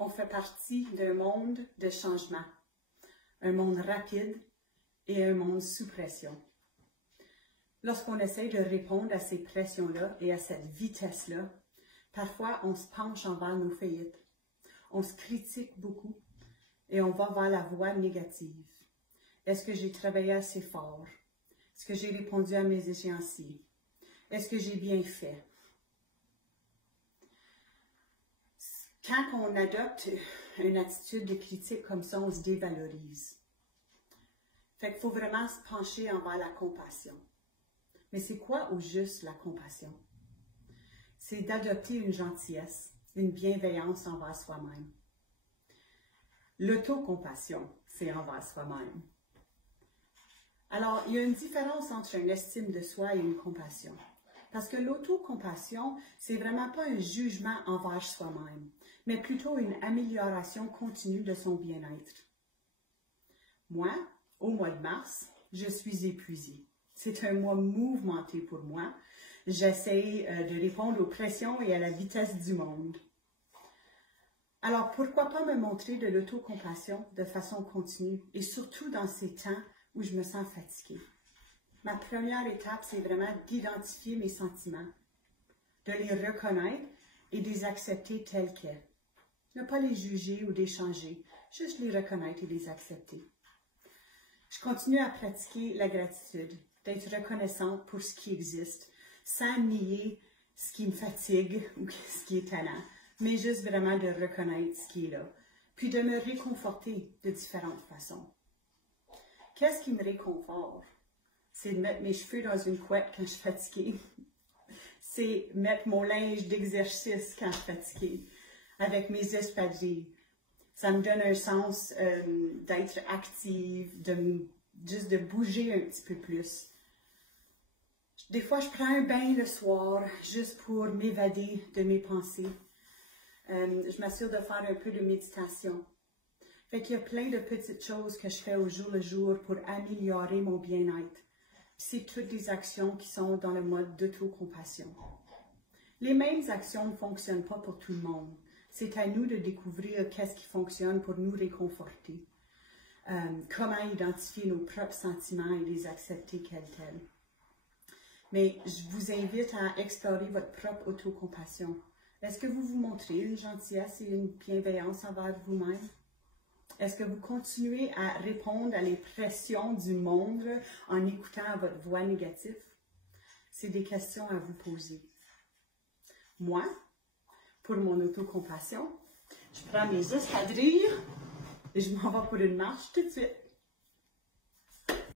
on fait partie d'un monde de changement, un monde rapide et un monde sous pression. Lorsqu'on essaie de répondre à ces pressions-là et à cette vitesse-là, parfois on se penche envers nos faillites, on se critique beaucoup et on va vers la voie négative. Est-ce que j'ai travaillé assez fort? Est-ce que j'ai répondu à mes échéanciers? Est-ce que j'ai bien fait? Quand on adopte une attitude de critique comme ça, on se dévalorise. Fait qu'il faut vraiment se pencher envers la compassion. Mais c'est quoi au juste la compassion? C'est d'adopter une gentillesse, une bienveillance envers soi-même. L'autocompassion, c'est envers soi-même. Alors, il y a une différence entre une estime de soi et une compassion. Parce que l'autocompassion, c'est vraiment pas un jugement envers soi-même, mais plutôt une amélioration continue de son bien-être. Moi, au mois de mars, je suis épuisée. C'est un mois mouvementé pour moi. J'essaie de répondre aux pressions et à la vitesse du monde. Alors, pourquoi pas me montrer de l'autocompassion de façon continue et surtout dans ces temps où je me sens fatiguée? Ma première étape, c'est vraiment d'identifier mes sentiments, de les reconnaître et de les accepter tels quels. Ne pas les juger ou les changer, juste les reconnaître et les accepter. Je continue à pratiquer la gratitude, d'être reconnaissante pour ce qui existe, sans nier ce qui me fatigue ou ce qui est tannant, mais juste vraiment de reconnaître ce qui est là, puis de me réconforter de différentes façons. Qu'est-ce qui me réconforte? C'est de mettre mes cheveux dans une couette quand je suis fatiguée. C'est mettre mon linge d'exercice quand je suis fatiguée, avec mes espadrilles. Ça me donne un sens d'être active, juste de bouger un petit peu plus. Des fois, je prends un bain le soir, juste pour m'évader de mes pensées. Je m'assure de faire un peu de méditation. Fait qu'il y a plein de petites choses que je fais au jour le jour pour améliorer mon bien-être. C'est toutes des actions qui sont dans le mode d'autocompassion. Les mêmes actions ne fonctionnent pas pour tout le monde. C'est à nous de découvrir qu'est-ce qui fonctionne pour nous réconforter. Comment identifier nos propres sentiments et les accepter tels. Mais je vous invite à explorer votre propre autocompassion. Est-ce que vous vous montrez une gentillesse et une bienveillance envers vous-même? Est-ce que vous continuez à répondre à les pressions du monde en écoutant votre voix négative? C'est des questions à vous poser. Moi, pour mon autocompassion, je prends mes espadrilles et je m'en vais pour une marche tout de suite.